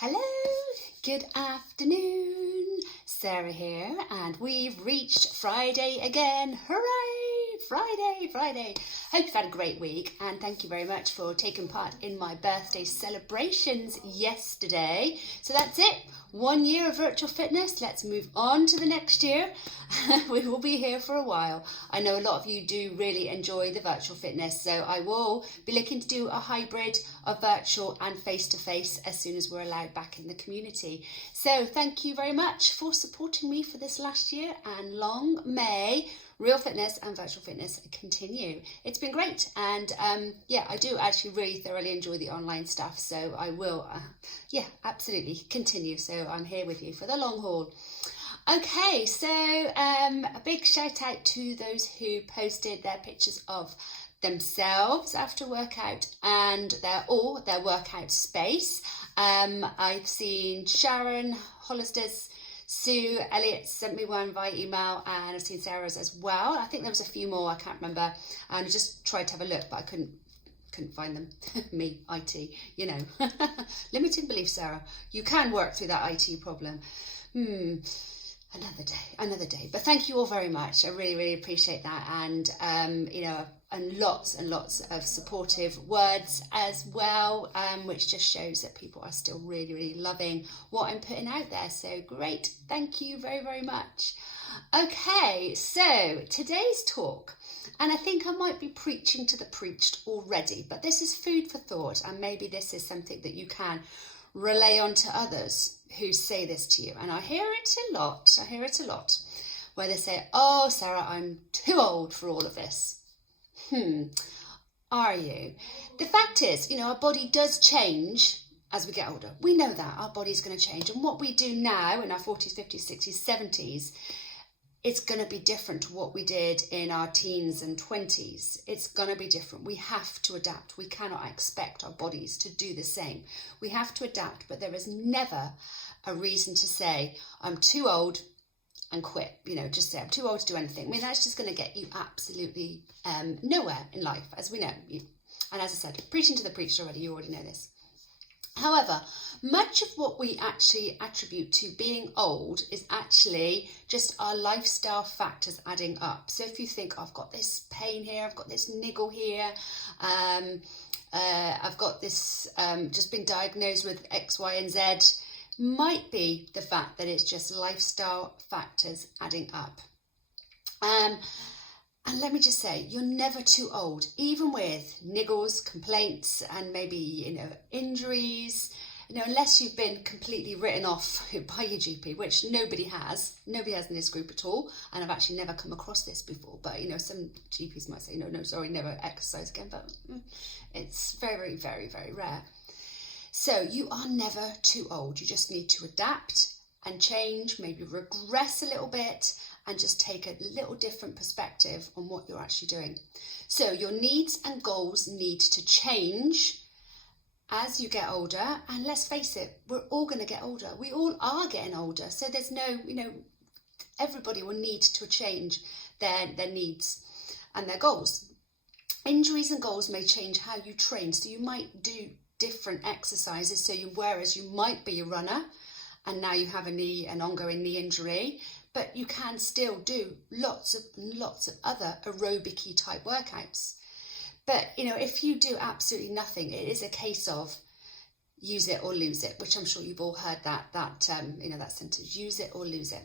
Hello, good afternoon. Sarah here, and we've reached Friday again. Hooray! Friday, Friday. Hope you've had a great week, and thank you very much for taking part in my birthday celebrations yesterday. So that's it. 1 year of virtual fitness. Let's move on to the next year. We will be here for a while. I know a lot of you do really enjoy the virtual fitness, so I will be looking to do a hybrid of virtual and face-to-face as soon as we're allowed back in the community. So thank you very much for supporting me for this last year, and long may real fitness and virtual fitness continue. It's been great, and I do actually really thoroughly enjoy the online stuff, so I will absolutely continue. So I'm here with you for the long haul. Okay, so a big shout out to those who posted their pictures of themselves after workout and their workout space. I've seen Sharon Hollister's, Sue Elliott sent me one via email, and I've seen Sarah's as well. I think there was a few more, I can't remember, and I just tried to have a look, but I couldn't find them. Me, IT, you know. Limiting belief, Sarah. You can work through that IT problem. Another day. But thank you all very much. I really, really appreciate that. And, and lots of supportive words as well, which just shows that people are still really, really loving what I'm putting out there. So great. Thank you very, very much. Okay, so today's talk, and I think I might be preaching to the preached already, but this is food for thought, and maybe this is something that you can relay on to others who say this to you. And I hear it a lot, where they say, "Oh, Sarah, I'm too old for all of this." Are you? The fact is, our body does change as we get older. We know that our body's going to change, and what we do now in our 40s, 50s, 60s, 70s, it's going to be different to what we did in our teens and 20s. It's going to be different. We have to adapt. We cannot expect our bodies to do the same. We have to adapt, but there is never a reason to say, I'm too old and quit. Just say, I'm too old to do anything. I mean, that's just going to get you absolutely nowhere in life, as we know. And as I said, preaching to the preached already, you already know this. However, much of what we actually attribute to being old is actually just our lifestyle factors adding up. So if you think, I've got this pain here, I've got this niggle here, I've got this, just been diagnosed with X, Y, and Z, might be the fact that it's just lifestyle factors adding up. And let me just say, you're never too old, even with niggles, complaints, and maybe, injuries, unless you've been completely written off by your GP, which nobody has in this group at all. And I've actually never come across this before, but, some GPs might say, no, sorry, never exercise again, but it's very, very, very rare. So you are never too old. You just need to adapt and change, maybe regress a little bit, and just take a little different perspective on what you're actually doing. So your needs and goals need to change as you get older. And let's face it, we're all going to get older. We all are getting older. So there's no, everybody will need to change their needs and their goals. Injuries and goals may change how you train. So you might do different exercises. So whereas you might be a runner and now you have an ongoing knee injury, but you can still do lots of other aerobic-y type workouts. But, if you do absolutely nothing, it is a case of use it or lose it, which I'm sure you've all heard that sentence, use it or lose it.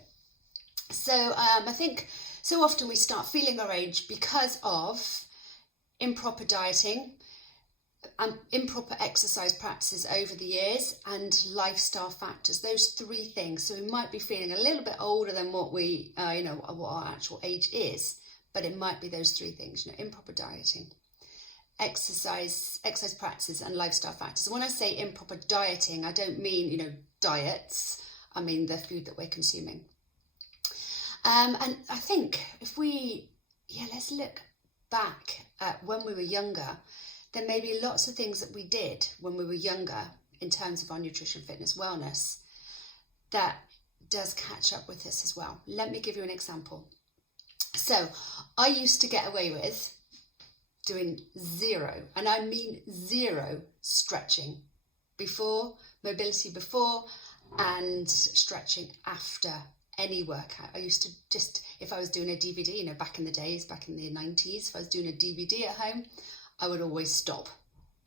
So I think so often we start feeling our age because of improper dieting, improper exercise practices over the years, and lifestyle factors. Those three things. So we might be feeling a little bit older than what what our actual age is, but it might be those three things. Improper dieting, exercise practices, and lifestyle factors. When I say improper dieting, I don't mean diets. I mean the food that we're consuming. And I think if let's look back at when we were younger. There may be lots of things that we did when we were younger in terms of our nutrition, fitness, wellness that does catch up with us as well. Let me give you an example. So I used to get away with doing zero, and I mean zero, stretching. before, mobility before, and stretching after any workout. I used to just, if I was doing a DVD, you know, back in the days, back in the 90s, if I was doing a DVD at home, I would always stop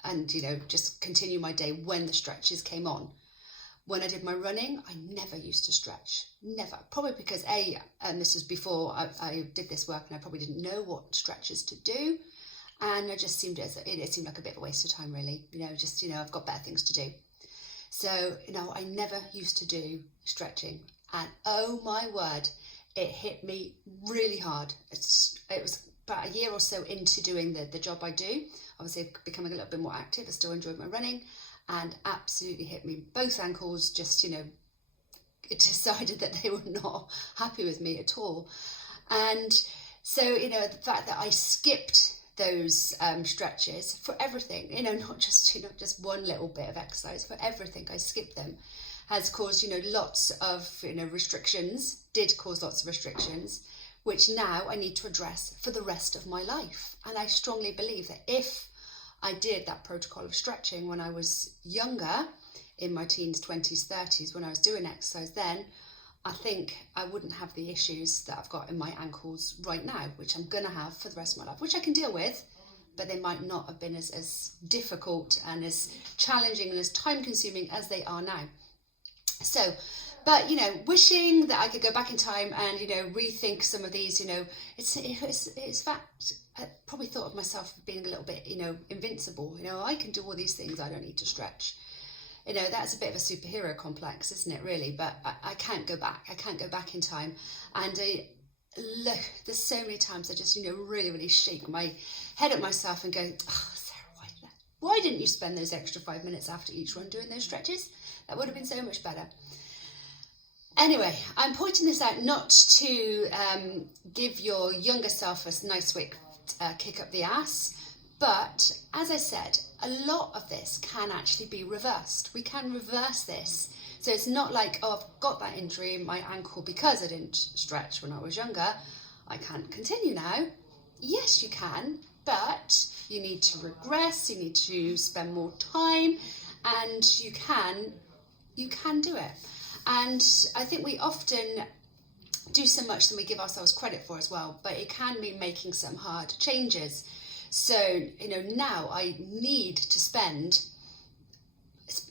and, you know, just continue my day when the stretches came on. When I did my running, I never used to stretch, never. Probably because and this was before I did this work, and I probably didn't know what stretches to do. And it just seemed, it seemed like a bit of a waste of time, really. You know, just, you know, I've got better things to do. So, you know, I never used to do stretching. And oh my word, it hit me really hard. It was about a year or so into doing the job I do. Obviously, becoming a little bit more active. I still enjoyed my running, and absolutely hit me. Both ankles just, you know, it decided that they were not happy with me at all. And so, you know, the fact that I skipped those stretches for everything, you know, not just one little bit of exercise, for everything, I skipped them, has caused, you know, lots of, you know, restrictions, did cause lots of restrictions, which now I need to address for the rest of my life. And I strongly believe that if I did that protocol of stretching when I was younger, in my teens, 20s, 30s, when I was doing exercise then, I think I wouldn't have the issues that I've got in my ankles right now, which I'm going to have for the rest of my life, which I can deal with, but they might not have been as difficult and as challenging and as time consuming as they are now. So, but, you know, wishing that I could go back in time and, you know, rethink some of these, you know, it's fact, I probably thought of myself being a little bit, you know, invincible. You know, I can do all these things, I don't need to stretch. You know, that's a bit of a superhero complex, isn't it, really? But I can't go back. I can't go back in time. And look, there's so many times I just, you know, really, really shake my head at myself and go, oh, Sarah, why didn't you spend those extra 5 minutes after each run doing those stretches? That would have been so much better. Anyway, I'm pointing this out not to give your younger self a nice quick kick up the ass, but as I said, a lot of this can actually be reversed. We can reverse this. So it's not like, oh, I've got that injury in my ankle because I didn't stretch when I was younger, I can't continue now. Yes, you can, but you need to regress, you need to spend more time, and you can do it. And I think we often do so much than we give ourselves credit for as well, but it can be making some hard changes. So, you know, now I need to spend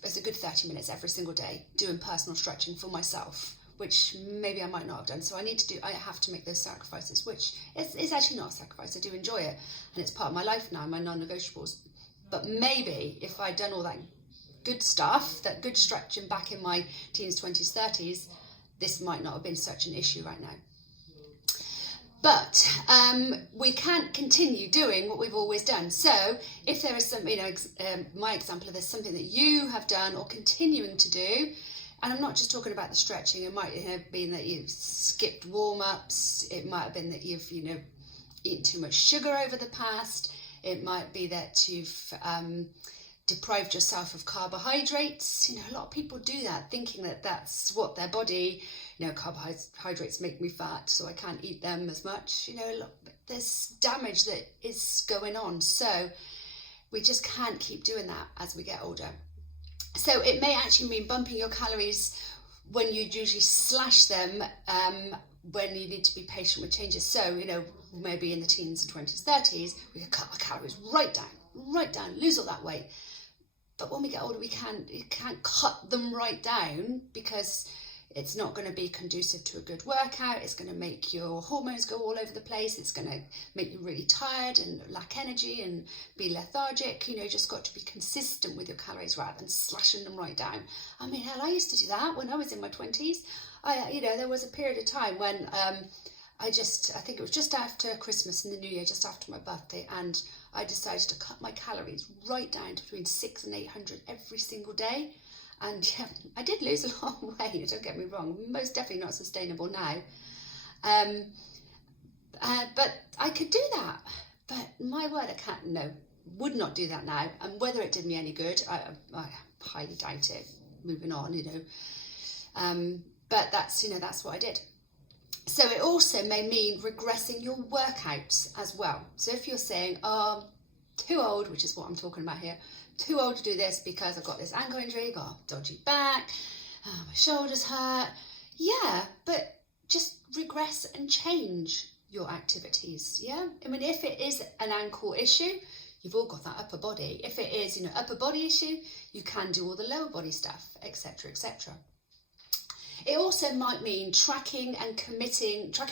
as a good 30 minutes every single day doing personal stretching for myself, which maybe I might not have done. So I have to make those sacrifices, which is actually not a sacrifice. I do enjoy it, and it's part of my life now, my non-negotiables. But maybe if I'd done all that good stuff, that good stretching back in my teens, 20s, 30s, this might not have been such an issue right now. But we can't continue doing what we've always done. So if there is some, you know, my example of this, something that you have done or continuing to do, and I'm not just talking about the stretching, it might have been that you've skipped warm-ups, it might have been that you've, you know, eaten too much sugar over the past, it might be that you've deprived yourself of carbohydrates. You know, a lot of people do that, thinking that that's what their body, you know, carbohydrates make me fat, so I can't eat them as much. You know, there's damage that is going on. So we just can't keep doing that as we get older. So it may actually mean bumping your calories when you'd usually slash them when you need to be patient with changes. So, you know, maybe in the teens and 20s, 30s, we can cut our calories right down, lose all that weight. But when we get older, you can't cut them right down, because it's not going to be conducive to a good workout. It's going to make your hormones go all over the place. It's going to make you really tired and lack energy and be lethargic. You know, you just got to be consistent with your calories rather than slashing them right down. I mean, hell, I used to do that when I was in my 20s. You know, there was a period of time when I think it was just after Christmas and the New Year, just after my birthday, and I decided to cut my calories right down to between 600 and 800 every single day. And yeah, I did lose a lot of weight, don't get me wrong, most definitely not sustainable now. But I could do that. But my word, would not do that now. And whether it did me any good, I highly doubt it. Moving on, you know. But that's what I did. So it also may mean regressing your workouts as well. So if you're saying, oh, too old, which is what I'm talking about here, too old to do this because I've got this ankle injury, got a dodgy back, my shoulders hurt. Yeah, but just regress and change your activities. Yeah, I mean, if it is an ankle issue, you've all got that upper body. If it is, upper body issue, you can do all the lower body stuff, etc., etc. It also might mean tracking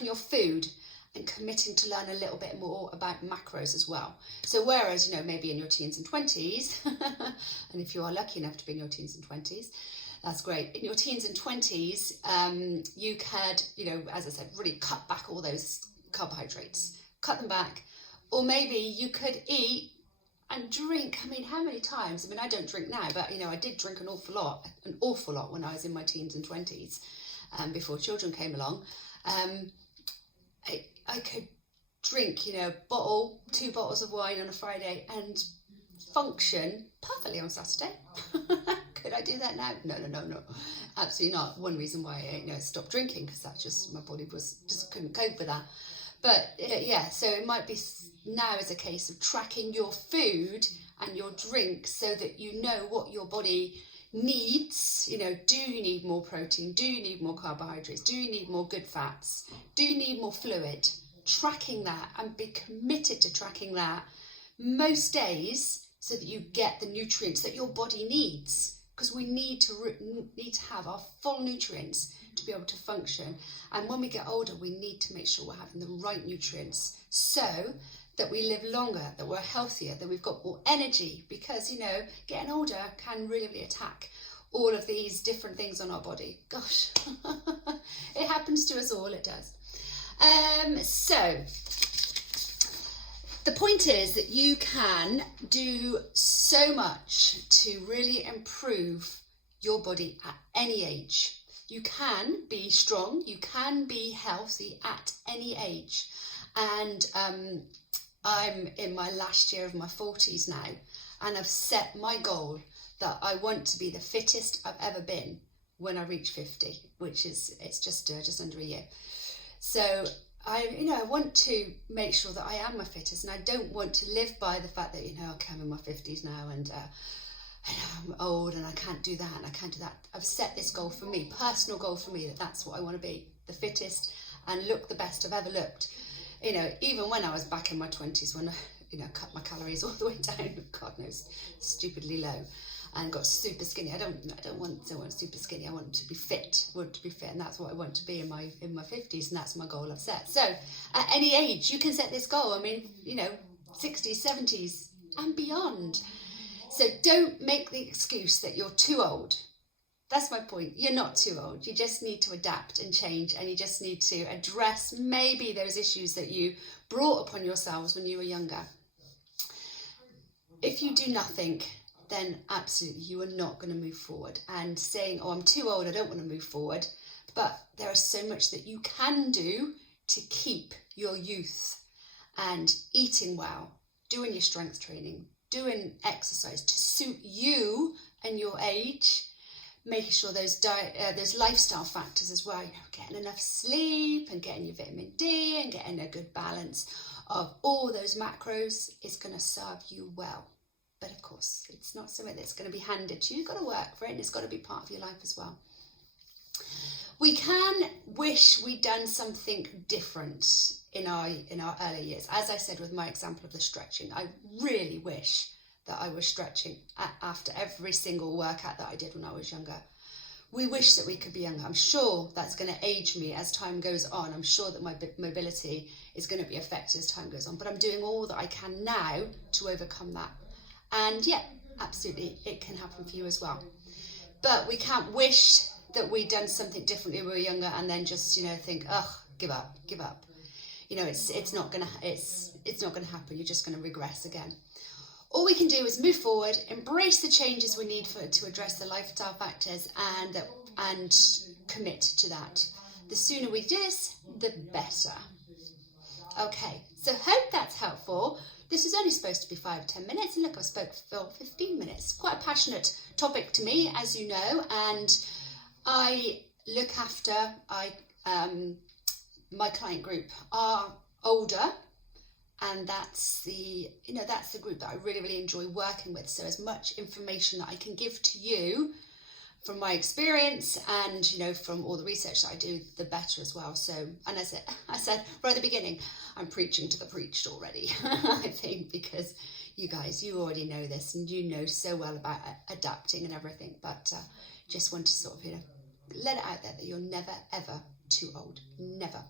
your food and committing to learn a little bit more about macros as well. So whereas, maybe in your teens and 20s, and if you are lucky enough to be in your teens and 20s, that's great. In your teens and 20s, you could, as I said, really cut back all those carbohydrates, cut them back. Or maybe you could eat and drink. I mean, how many times? I mean, I don't drink now, but, I did drink an awful lot when I was in my teens and 20s, before children came along. I could drink, 2 bottles of wine on a Friday and function perfectly on Saturday. Could I do that now? No, absolutely not. One reason why I stopped drinking, because that my body just couldn't cope with that. But yeah, so it might be now is a case of tracking your food and your drink so that you know what your body needs. Do you need more protein? Do you need more carbohydrates? Do you need more good fats? Do you need more fluid? Tracking that and be committed to tracking that most days so that you get the nutrients that your body needs, because we need to have our full nutrients to be able to function. And when we get older, we need to make sure we're having the right nutrients so that we live longer, that we're healthier, that we've got more energy, because, getting older can really attack all of these different things on our body. Gosh, it happens to us all, it does. So the point is that you can do so much to really improve your body at any age. You can be strong, you can be healthy at any age. And I'm in my last year of my 40s now, and I've set my goal that I want to be the fittest I've ever been when I reach 50, which is, it's just under a year. So I want to make sure that I am my fittest, and I don't want to live by the fact that, okay, I'm in my 50s now and I'm old and I can't do that and I can't do that. I've set this goal for me, personal goal for me, that's what I want to be, the fittest and look the best I've ever looked. Even when I was back in my 20s, when I cut my calories all the way down, God knows, stupidly low, and got super skinny. I don't want super skinny. I want to be fit. And that's what I want to be in my 50s, and that's my goal I've set. So at any age you can set this goal. I mean, 60s, 70s and beyond. So don't make the excuse that you're too old. That's my point. You're not too old. You just need to adapt and change, and you just need to address maybe those issues that you brought upon yourselves when you were younger. If you do nothing, then absolutely you are not going to move forward. And saying, I'm too old, I don't want to move forward. But there is so much that you can do to keep your youth, and eating well, doing your strength training, doing exercise to suit you and your age, making sure those lifestyle factors as well, getting enough sleep and getting your vitamin D and getting a good balance of all those macros is going to serve you well. But of course, it's not something that's going to be handed to you. You've got to work for it, and it's got to be part of your life as well. We can wish we'd done something different in our early years. As I said with my example of the stretching, I really wish that I was stretching after every single workout that I did when I was younger. We wish that we could be younger. I'm sure that's going to age me as time goes on. I'm sure that my mobility is going to be affected as time goes on. But I'm doing all that I can now to overcome that. And yeah, absolutely, it can happen for you as well. But we can't wish that we'd done something differently when we were younger and then just, think, give up. It's not gonna happen. You're just gonna regress again. All we can do is move forward, embrace the changes we need to address the lifestyle factors, and commit to that. The sooner we do this, the better. Okay, so hope that's helpful. This was only supposed to be 5 to 10 minutes, and look, I spoke for 15 minutes. Quite a passionate topic to me, as you know, and I look after, my client group are older And that's the, that's the group that I really, really enjoy working with. So as much information that I can give to you from my experience and, from all the research that I do, the better as well. So, and as I said right at the beginning, I'm preaching to the preached already, I think, because you guys, you already know this and you know so well about adapting and everything, but just want to sort of, let it out there that you're never, ever too old. Never.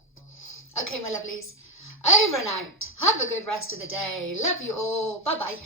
Okay, my lovelies. Over and out. Have a good rest of the day. Love you all. Bye-bye.